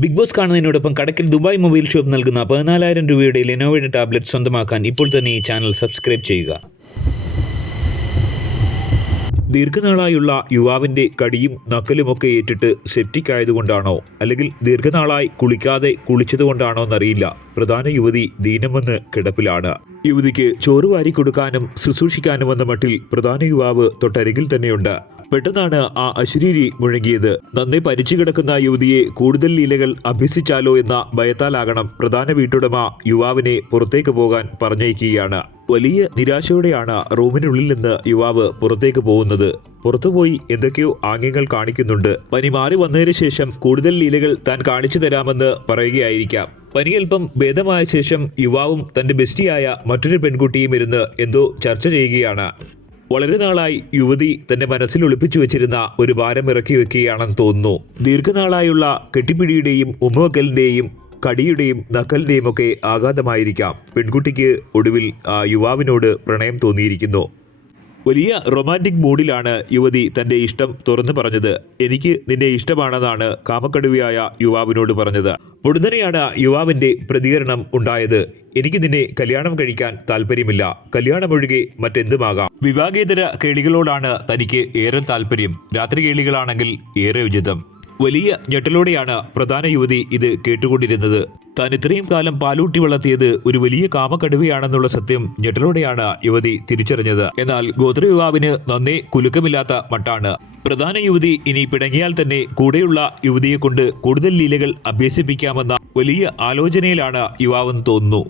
Big Boss കാണുന്നതിനോടൊപ്പം കടക്കിൽ Dubai mobile shop നൽകുന്ന പതിനാലായിരം രൂപയുടെ ലെനോവയുടെ ടാബ്ലറ്റ് സ്വന്തമാക്കാൻ ഇപ്പോൾ തന്നെ ഈ ചാനൽ സബ്സ്ക്രൈബ് ചെയ്യുക. ദീർഘനാളായുള്ള യുവാവിന്റെ കടിയും നക്കലുമൊക്കെ ഏറ്റിട്ട് സെപ്റ്റിക് ആയതുകൊണ്ടാണോ അല്ലെങ്കിൽ ദീർഘനാളായി കുളിക്കാതെ കുളിച്ചതുകൊണ്ടാണോ എന്നറിയില്ല. പ്രധാന യുവതി ദീനമെന്ന് കിടപ്പിലാണ്. യുവതിക്ക് ചോറ് വാരി കൊടുക്കാനും ശുശ്രൂഷിക്കാനും മട്ടിൽ പ്രധാന യുവാവ് തൊട്ടരികിൽ തന്നെയുണ്ട്. പെട്ടെന്നാണ് ആ അശരീരി മുഴങ്ങിയത്. നന്നെ പരിച്ചു കിടക്കുന്ന യുവതിയെ കൂടുതൽ ലീലകൾ അഭ്യസിച്ചാലോ എന്ന ഭയത്താലാകണം പ്രധാന വീട്ടുടമ യുവാവിനെ പുറത്തേക്ക് പോകാൻ പറഞ്ഞയക്കുകയാണ്. വലിയ നിരാശയോടെയാണ് റൂമിനുള്ളിൽ നിന്ന് യുവാവ് പുറത്തേക്ക് പോകുന്നത്. പുറത്തുപോയി എന്തൊക്കെയോ ആംഗ്യങ്ങൾ കാണിക്കുന്നുണ്ട്. പനി മാറി വന്നതിന് ശേഷം കൂടുതൽ ലീലകൾ താൻ കാണിച്ചു തരാമെന്ന് പറയുകയായിരിക്കാം. പനിയൽപ്പം ഭേദമായ ശേഷം യുവാവും തന്റെ ബെസ്റ്റിയായ മറ്റൊരു പെൺകുട്ടിയും ഇരുന്ന് എന്തോ ചർച്ച ചെയ്യുകയാണ്. വളരെ നാളായി യുവതി തന്റെ മനസ്സിൽ ഒളിപ്പിച്ചു വെച്ചിരുന്ന ഒരു ഭാരം ഇറക്കി വെക്കുകയാണെന്ന് തോന്നുന്നു. ദീർഘനാളായുള്ള കെട്ടിപ്പിടിയുടെയും ഉമ്മവക്കലിന്റെയും കടിയുടെയും നക്കലിന്റെയും ഒക്കെ ആഘാതമായിരിക്കാം. പെൺകുട്ടിക്ക് ഒടുവിൽ ആ യുവാവിനോട് പ്രണയം തോന്നിയിരിക്കുന്നു. വലിയ റൊമാന്റിക് മൂഡിലാണ് യുവതി തന്റെ ഇഷ്ടം തുറന്നു പറഞ്ഞത്. എനിക്ക് നിന്നെ ഇഷ്ടമാണെന്നാണ് കാമക്കടുവയായ യുവാവിനോട് പറഞ്ഞത്. ഉടനെയാണ് യുവാവിന്റെ പ്രതികരണം ഉണ്ടായത്. എനിക്ക് നിന്നെ കല്യാണം കഴിക്കാൻ താല്പര്യമില്ല. കല്യാണമൊഴികെ മറ്റെന്തുമാകാം? വിവാഹേതര കേളികളോടാണ് തനിക്ക് ഏറെ താല്പര്യം. രാത്രി കേളികളാണെങ്കിൽ ഏറെ ഉചിതം. വലിയ ഞെട്ടലോടെയാണ് പ്രധാന യുവതി ഇത് കേട്ടുകൊണ്ടിരുന്നത്. താൻ ഇത്രയും കാലം പാലൂട്ടി വളർത്തിയത് ഒരു വലിയ കാമക്കടുവയാണെന്നുള്ള സത്യം ഞെട്ടലോടെയാണ് യുവതി തിരിച്ചറിഞ്ഞത്. എന്നാൽ ഗോത്രയുവാവിന് നന്നേ കുലുക്കമില്ലാത്ത മട്ടാണ്. പ്രധാന യുവതി ഇനി പിണങ്ങിയാൽ തന്നെ കൂടെയുള്ള യുവതിയെ കൊണ്ട് കൂടുതൽ ലീലകൾ അഭ്യസിപ്പിക്കാമെന്ന വലിയ ആലോചനയിലാണ് യുവാവെന്ന് തോന്നുന്നു.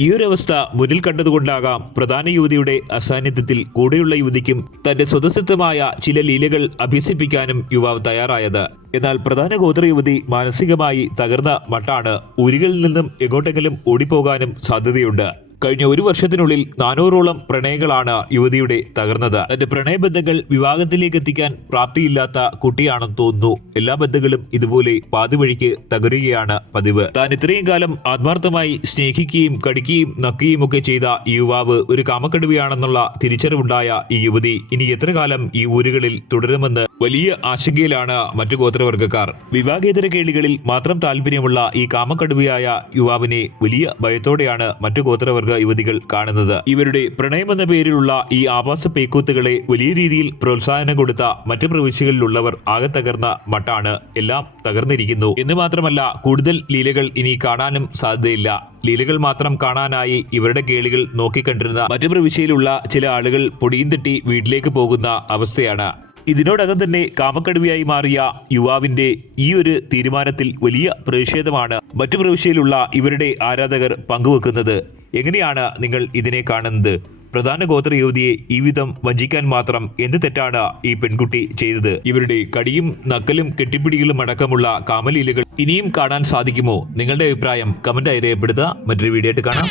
ഈ ഒരു അവസ്ഥ മുന്നിൽ കണ്ടതുകൊണ്ടാകാം പ്രധാന യുവതിയുടെ അസാന്നിധ്യത്തിൽ കൂടെയുള്ള യുവതിക്കും തന്റെ സ്വതസിദ്ധമായ ചില ലീലകൾ അഭ്യസിപ്പിക്കാനും യുവാവ് തയ്യാറായത്. എന്നാൽ പ്രധാന ഗോത്ര യുവതി മാനസികമായി തകർന്ന മട്ടാണ് ഉരികളിൽ നിന്നും എങ്ങോട്ടെങ്കിലും ഓടിപ്പോകാനും സാധ്യതയുണ്ട്. കഴിഞ്ഞ ഒരു വർഷത്തിനുള്ളിൽ നാനൂറോളം പ്രണയങ്ങളാണ് യുവതിയുടെ തകർന്നത്. തന്റെ പ്രണയബന്ധങ്ങൾ വിവാഹത്തിലേക്ക് എത്തിക്കാൻ പ്രാപ്തിയില്ലാത്ത കുട്ടിയാണെന്ന് തോന്നുന്നു. എല്ലാ ബന്ധങ്ങളും ഇതുപോലെ പാതിവഴിക്ക് തകരുകയാണ് പതിവ്. താൻ ഇത്രയും കാലം ആത്മാർത്ഥമായി സ്നേഹിക്കുകയും കടിക്കുകയും നക്കുകയും ഒക്കെ ചെയ്ത ഈ യുവാവ് ഒരു കാമക്കടുവയാണെന്നുള്ള തിരിച്ചറിവുണ്ടായ ഈ യുവതി ഇനി എത്ര കാലം ഈ ഊരുകളിൽ തുടരുമെന്ന് വലിയ ആശങ്കയിലാണ് മറ്റു ഗോത്രവർഗക്കാർ വിവാഹേതര കേളികളിൽ മാത്രം താല്പര്യമുള്ള ഈ കാമക്കടുവയായ യുവാവിനെ വലിയ ഭയത്തോടെയാണ് മറ്റു ഗോത്രവർഗ യുവതികൾ കാണുന്നത്. ഇവരുടെ പ്രണയമെന്ന പേരിലുള്ള ഈ ആവാസ പേക്കൂത്തുകളെ വലിയ രീതിയിൽ പ്രോത്സാഹനം കൊടുത്ത മറ്റു പ്രവിശ്യകളിലുള്ളവർ ആകെ തകർന്ന മട്ടാണ് എല്ലാം തകർന്നിരിക്കുന്നു. എന്ന് മാത്രമല്ല കൂടുതൽ ലീലകൾ ഇനി കാണാനും സാധ്യതയില്ല. ലീലകൾ മാത്രം കാണാനായി ഇവരുടെ കേളികൾ നോക്കിക്കണ്ടിരുന്ന മറ്റു പ്രവിശ്യയിലുള്ള ചില ആളുകൾ പൊടിയും തട്ടി വീട്ടിലേക്ക് പോകുന്ന അവസ്ഥയാണ്. ഇതിനോടകം തന്നെ കാമക്കടുവയായി മാറിയ യുവാവിന്റെ ഈ ഒരു തീരുമാനത്തിൽ വലിയ പ്രതിഷേധമാണ് മറ്റു പ്രവിശ്യയിലുള്ള ഇവരുടെ ആരാധകർ പങ്കുവെക്കുന്നത്. എങ്ങനെയാണ് നിങ്ങൾ ഇതിനെ കാണുന്നത്? പ്രധാന ഗോത്ര യുവതിയെ ഈ വിധം വഞ്ചിക്കാൻ മാത്രം എന്ത് തെറ്റാണ് ഈ പെൺകുട്ടി ചെയ്തത്? ഇവരുടെ കടിയും നക്കലും കെട്ടിപ്പിടികളും അടക്കമുള്ള കാമലീലകൾ ഇനിയും കാണാൻ സാധിക്കുമോ? നിങ്ങളുടെ അഭിപ്രായം കമന്റായി രേഖപ്പെടുത്തുക. മറ്റൊരു വീഡിയോ ആയിട്ട് കാണാം.